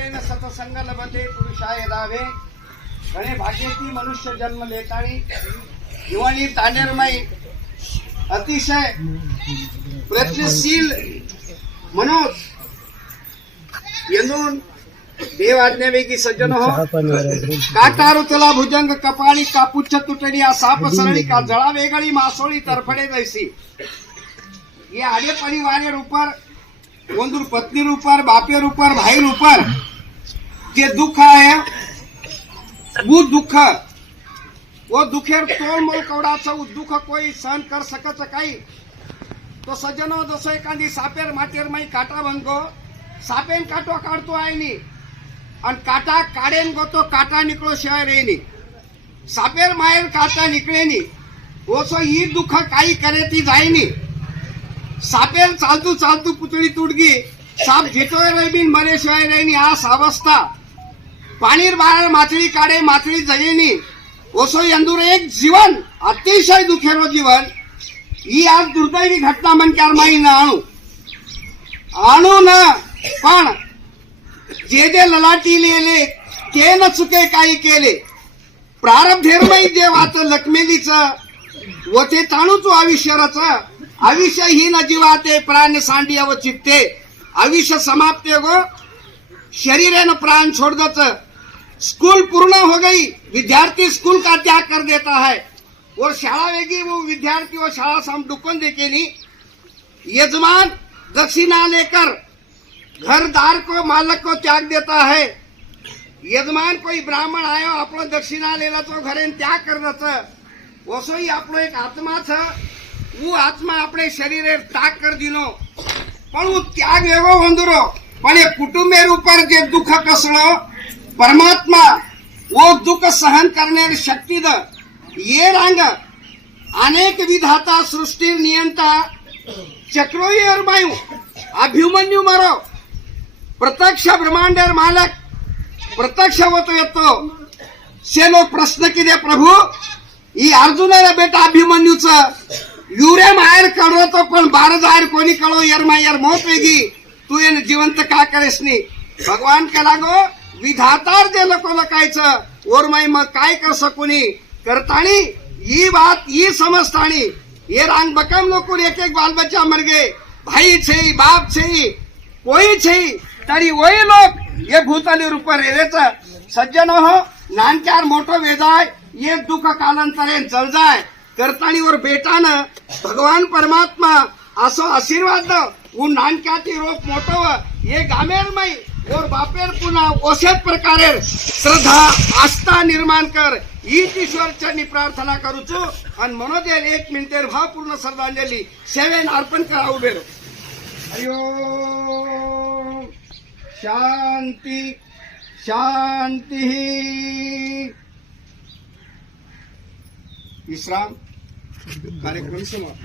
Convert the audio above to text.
सत्तेन सतसंग लभते पुरुषाय दावे गणे भाग्यती मनुष्य जन्म लेताणी दिवाणी तांडेरमाई अतिशय प्रयत्नशील मनोज. यंदून देव आज्ञापैकी सज्जन हो. काटारू तुला भुजंग कपाळी कापुच्छ तुटडी साप सरणी का जळा वेगळी मासोळी तरफडे दैसी या आडे परिवार रूपार कोंदूर पत्नी रूपार बापे रूपार भाई रूपार. जे दुख आहे वो दुख. वो दुखेर तोल मोल कवडाचं दुःख कोई सहन कर सकत काही. तो सज्जनो जसं एखादी सापेर माटेर माई काटा बनतो सापेन काटो काढतो आहे नी आणि काटा काढेन गो तो काटा निकळो शिवाय रेनी सापेर माहेर काटा निकळे नी ओसो ही दुःख काही करे ती जायनी सापेर चालतू चालतू पुतळी तुडगी. साप झेटोय रहीबीन मरे शिवाय रहीनी आ सावस्ता पाणीर बाहेर माथळी काढे माथळी जगेनी ओसो यंदूर एक जीवन अतिशय दुखेरो जीवन. ही आज दुर्दैवी घटना म्हणक्यार माही न आणू. आणू न पण जे जे ललाटी लिहिले ते न चुके काही केले. प्रारब्धेरमय जे वाच लक्ष्मेलीच व ते ताणूच आयुष्याच आयुष्य ही न जीवाते प्राण सांडिया व चित्ते आयुष्य समाप्ते गो शरीर प्राण छोडदचं. स्कूल पूर्ण हो गई विद्यार्थी स्कूल का त्याग कर देता है और शाळा वेगी वो विद्यार्थी वो शाळा साम डुकन देके नी यजमान दक्षिणा लेकर घर दार को मालक को त्याग देता है यजमान कोई ब्राह्मण आयो આપણો દક્ષિણા લેલા તો ઘરે ને ત્યાગ કરતો છે ઓસો આપણો એક આત્મા છે હું આત્મા આપણે શરીરે ત્યાગ કરી દીનો પણ હું ત્યાગ એવો વંદુરો પણ એ કુટુંબેર ઉપર જે દુઃખ કસણો ಪರಮಾತ್ಮ वो दुःख सहन करणारी शक्तीद. ये रांग अनेक विधाता सृष्टी नियंता. चक्रोयर बायू अभिमन्यू मरो. प्रत्यक्ष ब्रह्मांडर मालक प्रत्यक्ष होतो येतो. से लोक प्रश्न केले प्रभू? ही अर्जुनाला बेटा अभिमन्यूच. युरे कळव तो पण बार जायर कोणी कळव यर मायर मोत वेगी तू येन जिवंत का करेसनी भगवान केला गो विधातार जे लोक कायचं ओरमाई मग काय कर कोणी करताणी ही बात ही समजताणी ये रांग बकम लोकून एक एक बाल बच्चा मर गए भाई छे बाप छे कोई छे तरी वही लोक ये भूताली रूप रेच सज्जन हो नानक्यार मोठो वेदाय ये दुःख कालांतरेन चल जाय करताणीवर बेटानं भगवान परमात्मा असो आशीर्वाद उन नानक्याची रोप मोठव ये गामेर माई और बापेर पुन्हा ओशेत प्रकारे श्रद्धा आस्था निर्माण कर. हीच ईश्वर चरणी प्रार्थना करूचो आणि मनोदेल एक मिनिटेर भावपूर्ण श्रद्धांजली. सेवेन अर्पण करा उभे. रो. शांती शांती. विश्राम. कार्यक्रम समाप्त.